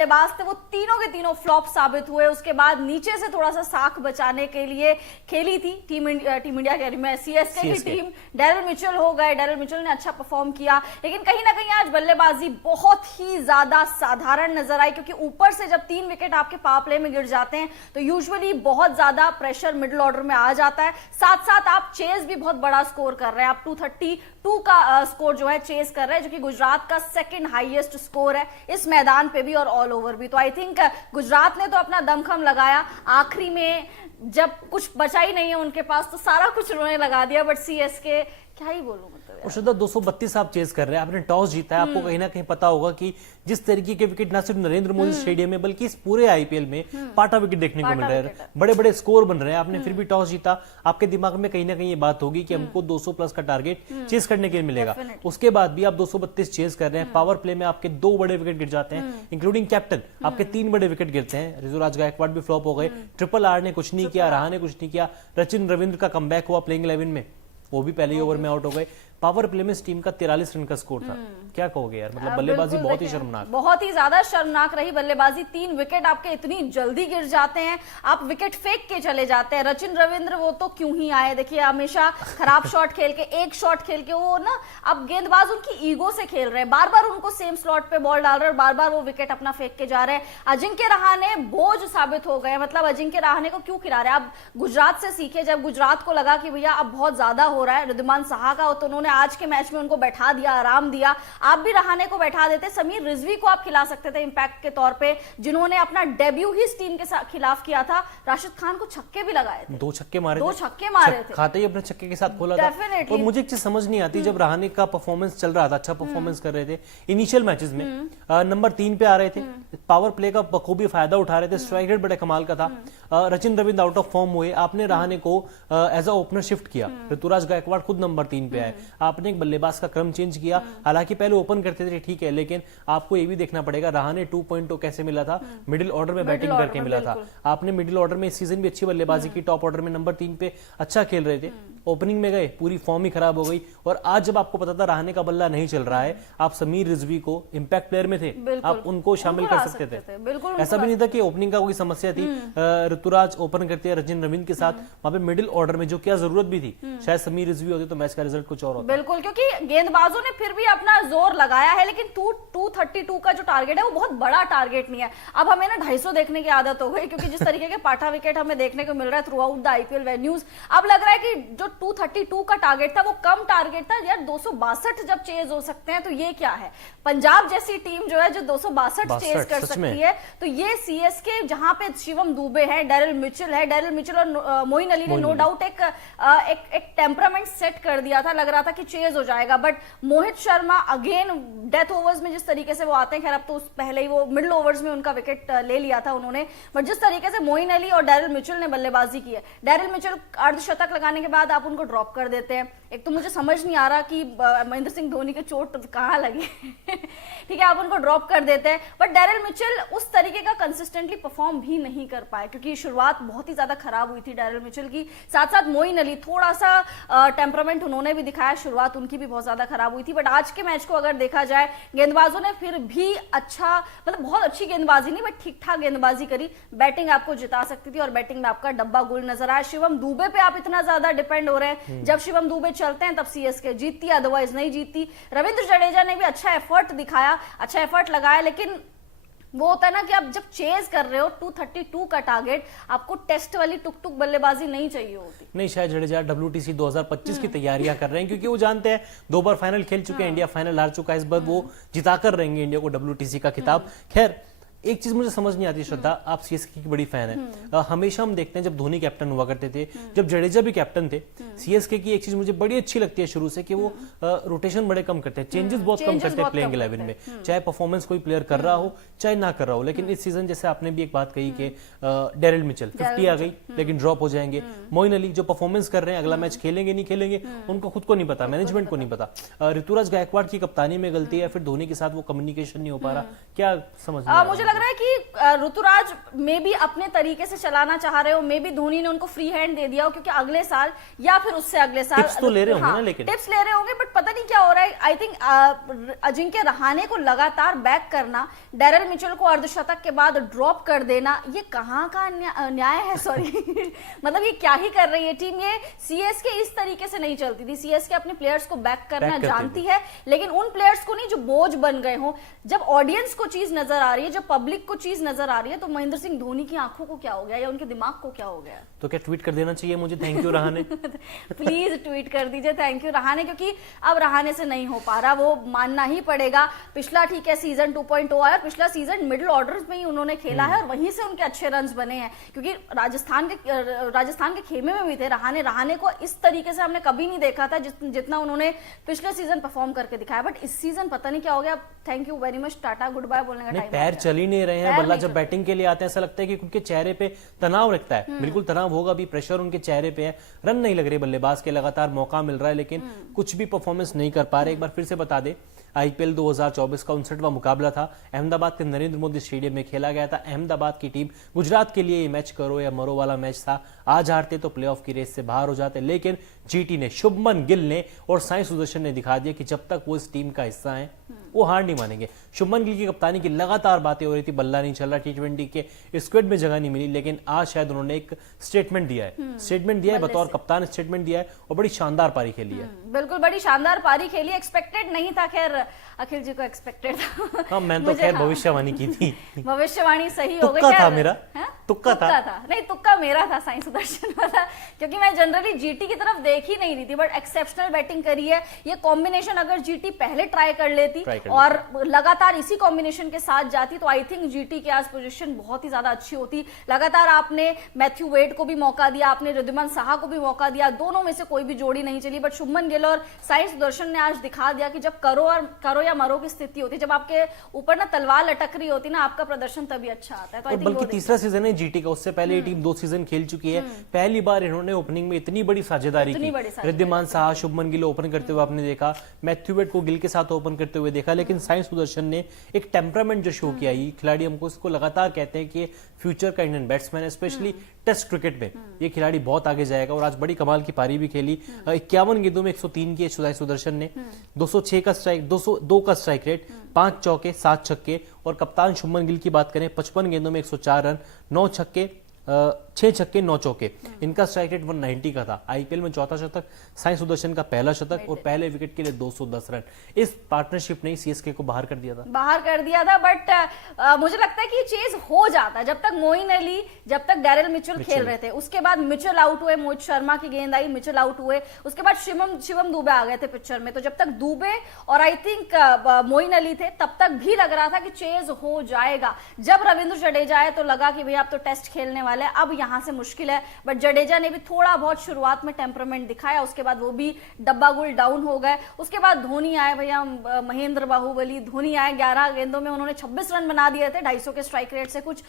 बल्लेबाज थे वो तीनों के तीनों फ्लॉप साबित हुए। उसके बाद नीचे से थोड़ा सा साख बचाने के लिए खेली थी टीम इंडिया कह रही मैं, सीएसके की टीम। डेरिल मिचेल हो गए, डेरिल मिचेल ने अच्छा परफॉर्म किया, लेकिन कहीं ना कहीं आज बल्लेबाजी बहुत ही ज्यादा साधारण नजर आई, क्योंकि ऊपर से जब 3 विकेट आपके पावर प्ले में गिर जाते हैं तो यूजुअली बहुत ज्यादा प्रेशर मिडिल ऑर्डर में आ जाता है। साथ साथ आप चेज भी बहुत बड़ा स्कोर कर रहे हैं, आप 232 का स्कोर जो है चेज कर रहे हैं, जो कि गुजरात का सेकंड हाईएस्ट स्कोर है इस मैदान पे भी और ऑल ओवर भी। तो आई थिंक गुजरात ने तो अपना दमखम लगाया, आखिरी में जब कुछ बचा ही नहीं है उनके पास तो सारा कुछ उन्होंने लगा दिया। बट सीएसके क्या ही बोलूं, मतलब और श्रद्धा 232 आप चेज कर रहे हैं, आपने टॉस जीता है। आपको कहीं ना कहीं पता होगा कि जिस तरीके के विकेट ना सिर्फ नरेंद्र मोदी स्टेडियम में बल्कि इस पूरे आईपीएल में पाटा विकेट देखने को मिल रहे हैं, बड़े बड़े स्कोर बन रहे हैं। आपने फिर भी टॉस जीता, आपके दिमाग में कहीं ना कहीं ये बात होगी कि हमको 200 प्लस का टारगेट चेज करने के लिए मिलेगा। उसके बाद भी आप 232 चेज कर रहे हैं, पावर प्ले में आपके 2 बड़े विकेट गिर जाते हैं, इंक्लूडिंग कैप्टन आपके 3 बड़े विकेट गिरते हैं। ऋतुराज गायकवाड़ भी फ्लॉप हो गए, ट्रिपल आर ने कुछ नहीं किया, रहाणे कुछ नहीं किया, रचिन रविंद्र का कमबैक हुआ प्लेइंग 11 में, वो भी पहले ही ओवर में आउट हो गए। पावर प्ले में इस टीम का 43 रन का स्कोर था। क्या कहोगे यार, मतलब बल्लेबाजी बहुत ही शर्मनाक, बहुत ही ज्यादा शर्मनाक रही बल्लेबाजी। 3 विकेट आपके इतनी जल्दी गिर जाते हैं, आप विकेट फेंक के चले जाते हैं। रचिन रविंद्र वो तो क्यों ही आए, देखिए हमेशा खराब शॉट खेल के, एक शॉट खेल के वो ना, अब गेंदबाज उनकी ईगो से खेल रहे हैं, बार बार उनको सेम स्लॉट पे बॉल डाल रहे हैं, बार बार वो विकेट अपना फेंक के जा रहे हैं। अजिंक्य रहाणे बोझ साबित हो गए, मतलब अजिंक्य रहाणे को क्यों खिला रहे हैं। अब गुजरात से सीखे, जब गुजरात को लगा कि भैया अब बहुत ज्यादा हो रहा है रिद्धिमान साहा का, तो उन्होंने आज के मैच में उनको बैठा दिया, आराम दिया। आप भी रहाणे को बैठा देते, समीर रिजवी को आप खिला सकते थे इंपैक्ट के तौर पे, जिन्होंने अपना डेब्यू ही इस टीम के खिलाफ किया था। राशिद खान को छक्के भी लगाए थे, 2 छक्के मारे, 2 छक्के मारे थे, खाते ही अपने छक्के के साथ खोला था। और मुझे एक चीज समझ नहीं आती, जब रहाणे का परफॉर्मेंस चल रहा था, अच्छा परफॉर्मेंस कर रहे थे इनिशियल मैचेस में, नंबर 3 पे आ रहे थे, पावर प्ले का बखूबी फायदा उठा रहे थे, स्ट्राइक रेट बड़े कमाल का था। Rachin Ravindra out of form हुए, आपने रहाणे को एज अ ओपनर शिफ्ट किया, ऋतुराज गायकवाड़ खुद नंबर 3 पे आए, आपने एक बल्लेबाज का क्रम चेंज किया। हालांकि पहले ओपन करते थे ठीक है, लेकिन आपको ये भी देखना पड़ेगा रहाणे 2.0 कैसे मिला था, मिडिल ऑर्डर में बैटिंग करके मिला था। आपने मिडिल ऑर्डर में इस सीजन भी अच्छी बल्लेबाजी की, टॉप ऑर्डर में नंबर 3 पे अच्छा खेल रहे थे, ओपनिंग में गए, पूरी फॉर्म ही खराब हो गई। और आज जब आपको पता था रहाणे का बल्ला नहीं चल रहा है, आप समीर रिजवी को इंपैक्ट प्लेयर में थे, आप उनको शामिल कर सकते थे। ऐसा भी नहीं था कि ओपनिंग का कोई समस्या थी, ऋतुराज ओपन करते हैं रचिन रविंद्र के साथ, वहां पे मिडिल ऑर्डर में जो क्या जरूरत भी थी, शायद समीर रिजवी होते तो मैच का रिजल्ट कुछ और होता। बिल्कुल, क्योंकि गेंदबाजों ने फिर भी अपना जोर लगाया है, लेकिन 232 का जो टारगेट है वो बहुत बड़ा टारगेट नहीं है। अब हमें ना 250 देखने की आदत हो गई, क्योंकि जिस तरीके के पाठा विकेट हमें देखने को मिल रहा है through out the IPL venues, अब लग रहा है कि जो 232 का टारगेट था वो कम टारगेट था यार। 262 जब चेज हो सकते हैं तो ये क्या है। पंजाब जैसी टीम जो है जो 262 चेज कर सकती है, तो ये सीएसके जहां पे शिवम दुबे है, डेरिल मिचेल है, डेरिल मिचेल और मोइन अली ने नो डाउट एक टेम्परामेंट सेट कर दिया था, लग रहा था कि चेज हो जाएगा। But Mohit Sharma again death overs में जिस तरीके से वो आते हैं, खैर अब तो पहले ही वो मिडिल ओवर्स में उनका विकेट ले लिया था उन्होंने, बट जिस तरीके से मोइन अली और डेरिल मिचेल ने बल्लेबाजी की है, डेरिल मिचेल अर्धशतक लगाने के बाद आप उनको ड्रॉप कर देते हैं। एक तो मुझे समझ नहीं आ रहा कि महेंद्र सिंह धोनी के चोट कहां लगी ठीक है, आप उनको ड्रॉप कर देते हैं, बट डेरिल मिचेल उस तरीके का कंसिस्टेंटली परफॉर्म भी नहीं कर पाए, क्योंकि शुरुआत बहुत ही ज्यादा खराब हुई थी डेरिल मिचेल की। साथ साथ मोइन अली थोड़ा सा टेम्परामेंट उन्होंने भी दिखाया, शुरुआत उनकी भी बहुत ज्यादा खराब हुई थी। बट आज के मैच को अगर देखा जाए, गेंदबाजों ने फिर भी अच्छा, मतलब बहुत अच्छी गेंदबाजी नहीं बट ठीक ठाक गेंदबाजी करी, बैटिंग आपको जिता सकती थी और बैटिंग में आपका डब्बा गुल नजर आया। शिवम दुबे पे आप इतना ज्यादा डिपेंड हो रहे हैं, जब शिवम दुबे चलते हैं तब सीएसके जीतती, अदरवाइज नहीं जीतती। रविंद्र जडेजा ने भी अच्छा एफर्ट दिखाया, अच्छा एफर्ट लगाया, लेकिन वो होता है ना कि आप जब चेज कर रहे हो 232 का टारगेट, आपको टेस्ट वाली टुक वल्लेबाजी नहीं चाहिए होती। नहीं, शायद जडेजा WTC 2025 की तैयारियां कर रहे हैं, क्योंकि वो जानते हैं 2 बार फाइनल खेल चुके हैं, इंडिया फाइनल हार चुका है, इस बार वो जिता कर रहेंगे इंडिया को WTC का खिताब। खैर एक चीज मुझे समझ नहीं आती श्रद्धा, आप सीएसके की बड़ी फैन है, हमेशा हम देखते हैं जब धोनी कैप्टन हुआ करते थे, जब जडेजा भी कैप्टन थे, सीएसके की एक चीज मुझे बड़ी अच्छी लगती है शुरू से कि वो रोटेशन बड़े कम करते हैं, चेंजेस बहुत कम करते हैं प्लेइंग 11 में, चाहे परफॉर्मेंस कोई प्लेयर कर रहा हो चाहे ना कर रहा हो। लेकिन इस सीजन जैसे आपने भी एक बात कही कि डेरिल मिचेल 50 आ गई लेकिन ड्रॉप हो जाएंगे, मोइन अली जो परफॉर्मेंस कर रहे हैं, अगला मैच खेलेंगे नहीं खेलेंगे उनको खुद को नहीं पता, मैनेजमेंट को नहीं पता। ऋतुराज गायकवाड़ की कप्तानी में गलती है, फिर धोनी के साथ वो कम्युनिकेशन नहीं हो पा रहा, क्या समझ मुझे लग रहा है कि ऋतुराज में भी अपने तरीके से चलाना चाह रहे हो, मे भी धोनी ने उनको फ्री हैंड दे दिया हो, क्योंकि अगले साल या फिर उससे अगले साल टिप्स तो ले रहे होंगे ना, लेकिन टिप्स ले रहे होंगे, बट पता नहीं क्या हो रहा है। आई थिंक अजिंक्य रहाणे को लगातार बैक करना, डेरिल मिचेल को अर्धशतक के बाद ड्रॉप कर देना, ये कहाँ का न्याय है? सॉरी मतलब ये क्या ही कर रही है टीम। ये सीएसके इस तरीके से नहीं चलती थी। सीएसके अपने प्लेयर्स को बैक करना जानती है, लेकिन उन प्लेयर्स को नहीं जो बोझ बन गए हो। जब ऑडियंस को चीज नजर आ रही है, जब पब्लिक को चीज नजर आ रही है, तो महेंद्र सिंह धोनी की आंखों को क्या हो गया या उनके दिमाग को क्या हो गया? तो क्या ट्वीट कर देना चाहिए मुझे, thank you Rahane? Please tweet कर दीजिए थैंक यू रहाणे, क्योंकि अब रहाणे से नहीं हो पा रहा, वो मानना ही पड़ेगा। पिछला ठीक है सीजन 2.0 आया, और पिछला सीजन मिडिल ऑर्डर में ही उन्होंने खेला है, और वहीं से उनके अच्छे रन्स बने हैं, क्योंकि राजस्थान के खेमे में भी थे रहाणे को इस तरीके से हमने कभी नहीं देखा था जितना उन्होंने पिछले सीजन परफॉर्म करके दिखाया। बट इस सीजन पता नहीं क्या हो गया। Thank you very much, tata goodbye बोलने का टाइम। पैर चल ही नहीं रहे हैं। बल्ला जब बैटिंग के लिए आते हैं ऐसा लगता है कि उनके चेहरे पे तनाव रखता है। बिल्कुल तनाव होगा भी, प्रेशर उनके चेहरे पे है। रन नहीं लग रहे बल्लेबाज के, लगातार मौका मिल रहा है लेकिन कुछ भी परफॉर्मेंस नहीं कर पा रहे। एक बार फिर से बता दे, आईपीएल 2024 का 59वां मुकाबला था, अहमदाबाद के नरेंद्र मोदी स्टेडियम में खेला गया था। अहमदाबाद की टीम गुजरात के लिए ये मैच करो या मरो वाला मैच था। आज हारते तो प्लेऑफ की रेस से बाहर हो जाते, लेकिन जीटी ने, शुभमन गिल ने और साई सुदर्शन ने दिखा दिया कि जब तक वो इस टीम का हिस्सा है वो हार नहीं मानेंगे। शुभमन गिल की कप्तानी की लगातार बातें हो रही थी, बल्ला नहीं चल रहा, टी20 के स्क्वाड में जगह नहीं मिली, लेकिन आज शायद उन्होंने एक स्टेटमेंट दिया है, बतौर कप्तान स्टेटमेंट दिया है और बड़ी शानदार पारी खेली है। बिल्कुल बड़ी शानदार पारी खेली, एक्सपेक्टेड नहीं था, खैर अखिल जी को एक्सपेक्टेड था। हाँ, मैंने तो खैर भविष्यवाणी की थी। भविष्यवाणी सही हो गई। तुक्का था मेरा, तुक्का था नहीं, तुक्का मेरा था साई सुदर्शन वाला, क्योंकि मैं जनरली जीटी की तरफ देख ही नहीं रही थी, बट एक्सेप्शनल बैटिंग करी है। ये कॉम्बिनेशन अगर जीटी पहले ट्राई कर लेती और लगातार इसी कॉम्बिनेशन के साथ जाती, तो आई थिंक जीटी की आज पोजीशन बहुत ही ज्यादा अच्छी होती। लगातार आपने मैथ्यू वेड को भी मौका दिया, आपने रिद्धिमान साहा को भी मौका दिया, दोनों में से कोई भी जोड़ी नहीं चली। बट शुभमन गिल और साई सुदर्शन ने आज दिखा दिया कि जब करो या मरो की स्थिति होती, जब आपके ऊपर ना तलवार लटक रही होती ना, आपका प्रदर्शन तभी अच्छा आता है। तो बल्कि तीसरा सीजन है जीटी का, उससे पहले ये टीम 2 सीजन खेल चुकी है। पहली बार इन्होंने ओपनिंग में इतनी बड़ी साझेदारी की। रिद्धिमान साहा, शुभमन गिल ओपन करते हुए आपने देखा, मैथ्यू वेड को गिल के साथ ओपन करते हुए देखा, लेकिन साई सुदर्शन ने एक टेम्परामेंट जो शो किया, ये खिलाड़ी हमको इसको लगातार कहते हैं कि फ्यूचर का इंडियन बैट्समैन है, स्पेशली टेस्ट क्रिकेट में ये खिलाड़ी बहुत आगे जाएगा। और आज बड़ी कमाल की पारी भी खेली, 51 गेंदों में 103 की साई सुदर्शन ने, 206 का स्ट्राइक, 202 का स्ट्राइक रेट, 5 चौके 7 छक्के। और कप्तान शुभमन गिल की बात करें, 55 गेंदों में 104 रन, 9 छक्के, 6 छक्के 9 चौके। इनका स्ट्राइक रेट 190 का था। आईपीएल में चौथा शतक, साई सुदर्शन का पहला शतक और पहले विकेट के लिए 210 रन। इस पार्टनरशिप ने सीएसके को बाहर कर दिया था। बट मुझे लगता है कि चेज हो जाता जब तक मोइन अली, जब तक डेरिल मिचेल खेल रहे थे। उसके बाद मिचेल आउट हुए, मोहित शर्मा की गेंद आई, मिचेल आउट हुए, उसके बाद शिवम दुबे आ गए थे पिक्चर में। तो जब तक दुबे और आई थिंक मोइन अली थे, तब तक भी लग रहा था कि चेज हो जाएगा। जब रविंद्र जडेजा आए तो लगा कि भैया आप तो टेस्ट खेलने वाले, अब यहां से मुश्किल है। बट जडेजा ने भी थोड़ा बहुत शुरुआत में टेम्परामेंट दिखाया, उसके बाद वो भी डब्बा गुल डाउन हो गए। उसके बाद धोनी आए, भैया महेंद्र बाहुबली धोनी आए, 11 गेंदों में उन्होंने 26 रन बना दिए थे 250 के स्ट्राइक रेट से। कुछ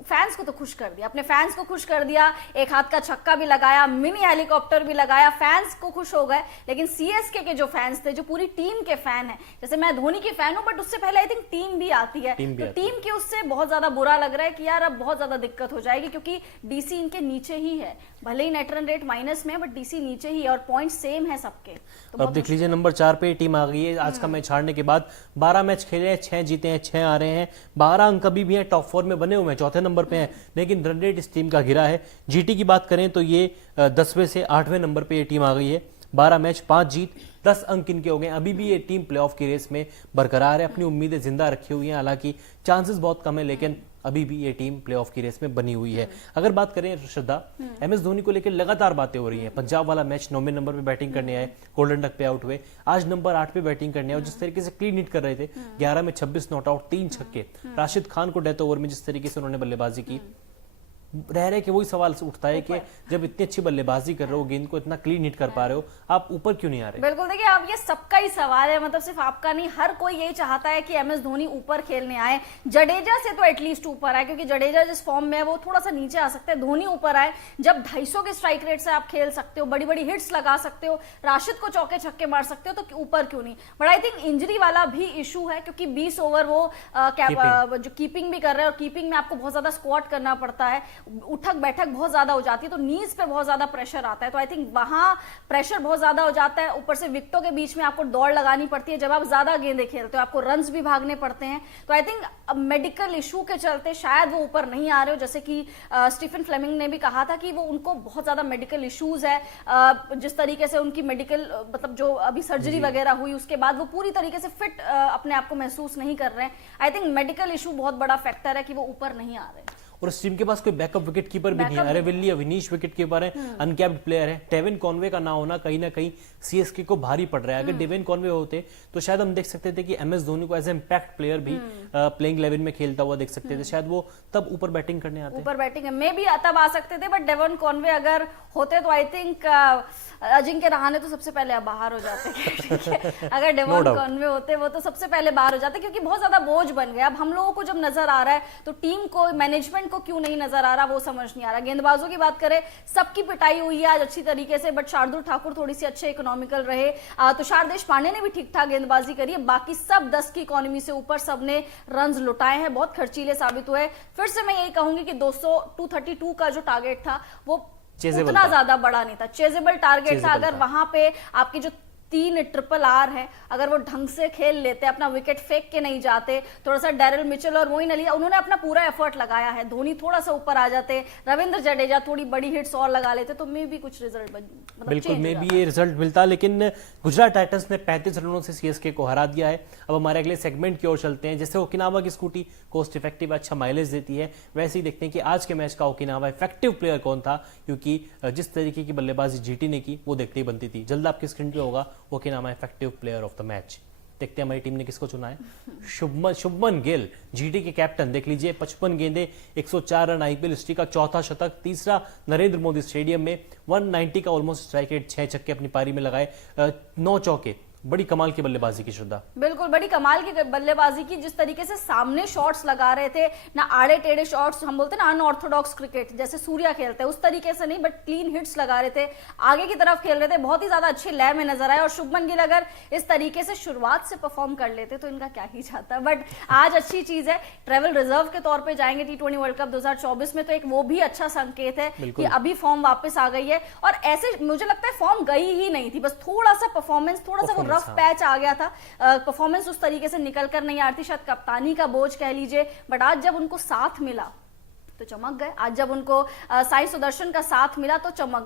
फैंस को तो खुश कर दिया, अपने फैंस को खुश कर दिया। एक हाथ का छक्का भी लगाया, मिनी हेलीकॉप्टर भी लगाया, फैंस को खुश हो गए। लेकिन सीएसके के जो फैंस थे, जो पूरी टीम के फैन है, जैसे मैं धोनी की फैन हूं, बट उससे पहले आई थिंक टीम भी आती है, तो टीम के उससे बहुत ज्यादा बुरा लग रहा है कि यार अब बहुत ज्यादा दिक्कत हो जाएगी, क्योंकि डीसी इनके नीचे ही है। भले ही नेट रन रेट माइनस में, बट डीसी नीचे ही है और पॉइंट सेम है सबके। तो अब देख लीजिए नंबर 4 पे टीम आ गई है। आज का मैच हारने के बाद 12 मैच खेले हैं, 6 जीते हैं, 6 आ रहे हैं, 12 अंक अभी भी हैं, टॉप 4 में बने हुए हैं, चौथे नंबर पे हैं, लेकिन रन रेट इस टीम का गिरा है। जीटी की बात करें तो ये 10वें से 8वें नंबर पे ये टीम आ गई है। 12 मैच 5 जीत, 10 अंक इनके हो गए। अभी भी ये टीम प्लेऑफ की रेस में बरकरार है, अपनी उम्मीदें जिंदा रखी हुई हैं। हालांकि चांसेस बहुत कम है, लेकिन अभी भी ये टीम प्लेऑफ की रेस में बनी हुई है। अगर बात करें श्रद्धा, एमएस धोनी को लेकर लगातार बातें हो रही हैं। पंजाब वाला मैच 9वें नंबर पे बैटिंग करने आए, गोल्डन डक पे आउट हुए। आज नंबर 8 पे बैटिंग करने आए और जिस तरीके से क्लीन हिट कर रहे थे, 11 में 26 नॉट आउट, 3 छक्के। राशिद खान को डेथ ओवर में जिस तरीके से उन्होंने बल्लेबाजी की, रह रहे कि वही सवाल उठता है कि जब इतनी अच्छी बल्लेबाजी कर रहे हो, गेंद को इतना क्लीन हिट कर पा रहे हो, आप ऊपर क्यों नहीं आ रहे? बिल्कुल, देखिए अब ये सबका ही सवाल है, मतलब सिर्फ आपका नहीं, हर कोई यही चाहता है कि एमएस धोनी ऊपर खेलने आए। जडेजा से तो एटलीस्ट ऊपर आए, क्योंकि जडेजा जिस फॉर्म में है वो थोड़ा सा नीचे आ सकते हैं। धोनी ऊपर आए, जब 250 के स्ट्राइक रेट से आप खेल सकते हो, बड़ी बड़ी हिट्स लगा सकते हो, राशिद को चौके छक्के मार सकते हो, तो ऊपर क्यों नहीं? बट आई थिंक इंजरी वाला भी इशू है, क्योंकि 20 ओवर वो जो कीपिंग भी कर रहे हैं, और कीपिंग में आपको बहुत ज्यादा स्क्वाट करना पड़ता है, उठक बैठक बहुत ज्यादा हो जाती है, तो नीज पे बहुत ज्यादा प्रेशर आता है। तो आई थिंक वहां प्रेशर बहुत ज्यादा हो जाता है। ऊपर से विकेटों के बीच में आपको दौड़ लगानी पड़ती है, जब आप ज्यादा गेंदें खेलते हो आपको रन्स भी भागने पड़ते हैं। तो आई थिंक मेडिकल इशू के चलते शायद वो ऊपर नहीं आ रहे हो। जैसे कि स्टीफन फ्लेमिंग ने भी कहा था कि वो उनको बहुत ज्यादा मेडिकल इश्यूज है, जिस तरीके से उनकी मेडिकल मतलब जो अभी सर्जरी वगैरह हुई उसके बाद वो पूरी तरीके से फिट अपने आप को महसूस नहीं कर रहे हैं। आई थिंक मेडिकल इशू बहुत बड़ा फैक्टर है कि वो ऊपर नहीं आ रहे। और इस टीम के पास कोई बैकअप विकेट कीपर भी नहीं है। अरे विल्ली अविनीश विकेट कीपर है, अनकैप्ड प्लेयर है। डेविन कॉनवे का ना होना कहीं ना कहीं सीएसके को भारी पड़ रहा है। अगर डेविन कॉनवे होते तो शायद हम देख सकते थे कि एमएस धोनी को एज ए इम्पैक्ट प्लेयर भी प्लेइंग 11 में खेलता हुआ देख सकते थे। शायद वो तब ऊपर बैटिंग करने आते, ऊपर बैटिंग में भी तब आ सकते थे। बट डेविन कॉनवे अगर होते तो आई थिंक अजिंक्य रहाणे तो सबसे पहले बाहर हो जाते। अगर डेविन कॉनवे होते वो तो सबसे पहले बाहर हो जाते, क्योंकि बहुत ज्यादा बोझ बन गया। अब हम लोगों को जब नजर आ रहा है तो टीम को, मैनेजमेंट को क्यों नहीं नजर आ रहा, वो समझ नहीं आ रहा। गेंदबाजों की बात करें, सबकी पिटाई हुई है आज अच्छी तरीके से, बट शार्दुल ठाकुर थोड़ी सी अच्छे इकोनॉमिकल रहे। तुषार देशपांडे ने भी ठीक ठाक गेंदबाजी करी है। बाकी सब 10 की इकोनॉमी से ऊपर सबने रन्स लुटाए हैं, बहुत खर्चीले साबित हुए। फिर से मैं यही कहूंगी कि 232 का जो टारगेट था वो उतना ज्यादा बड़ा नहीं था, चेजेबल टारगेट था। अगर वहां पे आपकी जो 3 ट्रिपल आर है, अगर वो ढंग से खेल लेते, अपना विकेट फेंक के नहीं जाते, थोड़ा सा डेरिल मिचेल और मोइन अली उन्होंने अपना पूरा एफर्ट लगाया है, धोनी थोड़ा सा ऊपर आ जाते, रविंद्र जडेजा थोड़ी बड़ी हिट्स और लगा लेते, तो मे भी कुछ रिजल्ट बिल्कुल मे भी ये रिजल्ट मिलता। लेकिन गुजरात टाइटंस ने 35 रनों से सीएसके को हरा दिया है। अब हमारे अगले सेगमेंट की ओर चलते हैं। जैसे ओकिनावा की स्कूटी कोस्ट इफेक्टिव अच्छा माइलेज देती है, वैसे ही देखते हैं कि आज के मैच का ओकिनावा इफेक्टिव प्लेयर कौन था, क्योंकि जिस तरीके की बल्लेबाजी जीटी ने की वो देखते ही बनती थी। जल्द आपकी स्क्रीन पे होगा Okinawa effective player of the match. देखते हैं हमारी टीम ने किसको चुना है। शुभमन गिल, जीटी के कैप्टन, देख लीजिए 55 गेंदे, 104 रन, आईपीएल हिस्ट्री का चौथा शतक, तीसरा नरेंद्र मोदी स्टेडियम में, 190 का ऑलमोस्ट स्ट्राइक रेट, 6 छक्के अपनी पारी में लगाए, 9 चौके। बड़ी कमाल की बल्लेबाजी की श्रद्धा, बिल्कुल बड़ी कमाल की बल्लेबाजी की। जिस तरीके से सामने शॉट्स लगा रहे थे ना, आड़े टेढ़े शॉट्स, हम बोलते हैं ना अनऑर्थोडॉक्स क्रिकेट जैसे सूर्या खेलते हैं उस तरीके से नहीं, बट क्लीन हिट्स लगा रहे थे, आगे की तरफ खेल रहे थे, बहुत ही ज्यादा अच्छे लय में नजर आए। और शुभमन गिल अगर इस तरीके से शुरुआत से परफॉर्म कर लेते तो इनका क्या ही जाता। बट आज अच्छी चीज है, ट्रेवल रिजर्व के तौर पर जाएंगे T20 वर्ल्ड कप 2024 में, तो एक वो भी अच्छा संकेत है कि अभी फॉर्म वापस आ गई है। और ऐसे मुझे लगता है फॉर्म गई ही नहीं थी, बस थोड़ा सा परफॉर्मेंस, थोड़ा सा वो रफ पैच आ गया था, परफॉर्मेंस उस तरीके से निकल कर नहीं आ रही थी, शायद कप्तानी का बोझ कह लीजिए। बट आज जब उनको साथ मिला तो चमक गए। आज जब उनको साई सुदर्शन का साथ मिला तो चमक गए।